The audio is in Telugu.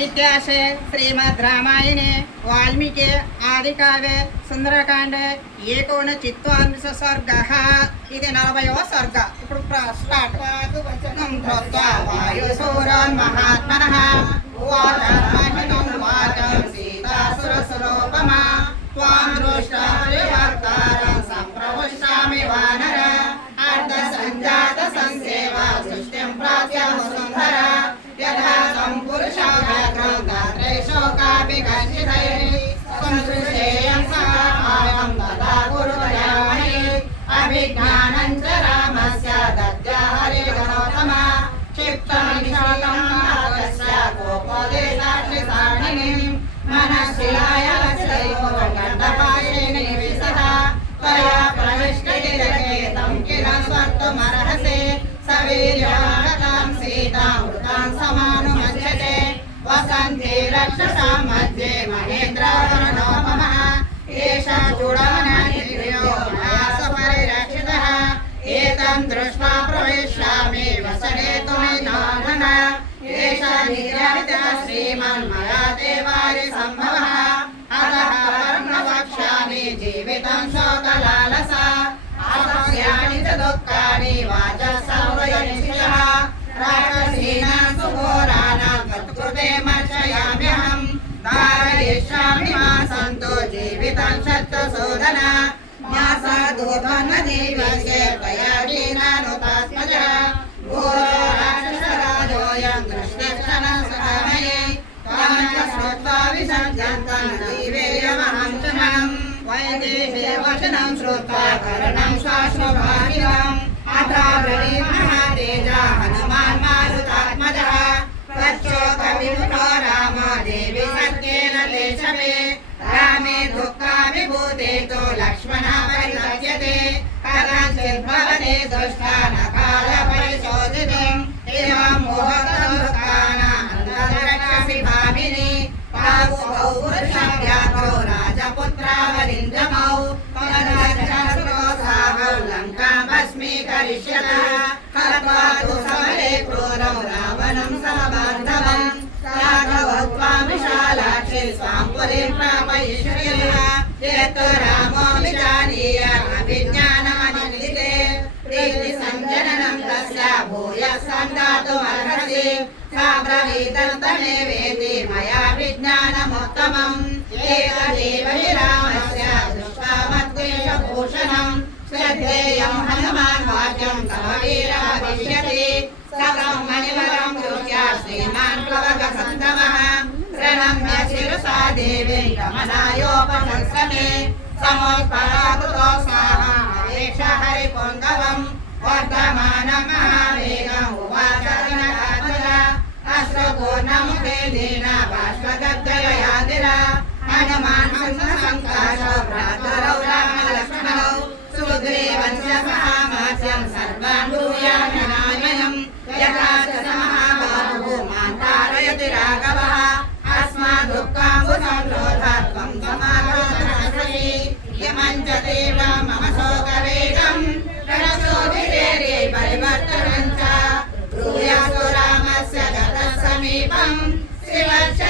इत्याशे श्रीमद् रामायणे वाल्मीकि आदिकाव्ये सुंदरकांडे एकोनचित्वांश सर्गः इति 40వ सर्ग ఇప్పుడు స్టార్ట్ వాయుసూరాన్ మహాత్మనః ఉవాచర్మహితం వాచం సీతాసురసులోపమా త్వాం దృష్ట్వా పరివర్తారం సంప్రవిశామి వానర అర్ధ సంజాత సంసేవ సృష్టిం ప్రాప్యం సుందర యథా సంపురుషా వ్యాఘ్రం గాత్రైశోకాపి గర్జితైః సంసృజేయం సహాయం తదా గురుదయామహి అభిజ్ఞానం చ రామస్య దద్యాహరిగణోత్తమ క్షిప్తం నిశాతం నాగస్య కోపోదేశాక్షి సారణిం మనశ్శిలాయ లక్ష్యైవ గండపాశేన నివిశత త్వయా ప్రవిష్టగిరకేతం కిల స్వర్తుమర్హసి సవీర్యాగతాం సీతామృతాం సమానుమజ్జతే వసంతి రక్షసాం మధ్యే మహేంద్రవర్ణోపమః ఏషా చూడామణిర్యో మయా సపరిరక్షితః ఏతం దృష్ట్వా ప్రవిశ్యామి వసనే తుమితానన ఏషా నిగ్రహితः శ్రీమన్మయా దేవారి సంభవः అతః పరం వక్ష్యామి జీవితం శోకలాలసా ఆపస్యాని చ దుఃఖాని వాచः సంవయనిషయः రాక్షసీనాం సుఘోరాణాం తత్కృతే మర్శయామ్యహం ధారయిష్యామి మా సంతో జీవితం శత్రుసూదన మాసా దూర్ధన జీవస్య ప్రయాణీనానుతాత్మజः ఘోరో రాక్షసరాజోయం దృష్టక్షణः సహమయే త్వాం చ శ్రుత్వా విసర్జంతం జీవేయమహం శమనం వైదేహే వచనం శ్రుత్వా కర్ణం శ్వాశ్రుభాషిణం అత్రాబ్రవీమః తేజా హనుమాన్ మారుతాత్మజः తచ్చోకవిముఖో రామో దేవి సత్యేన లేశమే రామే దుఃఖావిభూతేతో లక్ష్మణः పరితప్యతే కదాచిద్భవతే దుష్టా నకాల పరిశోధితం ఏవం మోహకదుఃఖానాం అంతరక్షసి భామిని పావుభౌ పురుషం వ్యాఘ్రో రాజపుత్రావలిందమౌ పరదర్శనోత్సాహౌ లంకాం భస్మీకరిష్యతः హత్వా తు సమరే క్రూరం రావణం సమబాంధవం రాఘవత్వాం విశాలాక్షి స్వాం పురీం ప్రాపయిష్యతిః యత్ రామో విజానీయాత్ అభిజ్ఞానమనిందితే ప్రీతి సంజననం తస్య భూయః సందాతుమర్హసి సాబ్రవీతం తమేవేతి మయా విజ్ఞానముత్తమం ఏతదేవ హి రామస్య దృష్ట్వా మద్వేషభూషణం శ్రద్ధేయం హనుమాన్ వాక్యం తవ వీరः భవిష్యతి సకం మణివరం దృష్ట్య శ్రీమాన్ ప్లవగసంతమః ప్రణమ్య శిరసా దేవీం గమనాయోపశంసనే సమోత్పరాకృతోత్సాహ అవేక్ష హరిపుంగవం వర్ధమానం మహావేగం ఉవాచ జనకాత్మజ అశ్రుపూర్ణముఖే దీన బాష్పగద్గయయాదిరా హనుమాన్ సంకాశో భ్రాతరౌ రామలక్ష్మణౌ సుగ్రీవస్య సహామాస్యం సర్వాన్ భూయామి నామయం యథా చ మహాబాహుః మాం తారయతి రాఘవः అస్మాదుఃఖాంబు సంరోధాత్ త్వం సమాధానమర్హసి యమం చ దేవ మమ శోకవేగం రణశోభిరేరే పరివర్తనం చ బ్రూయాస్తు రామస్య గతः సమీపం శ్రీవత్స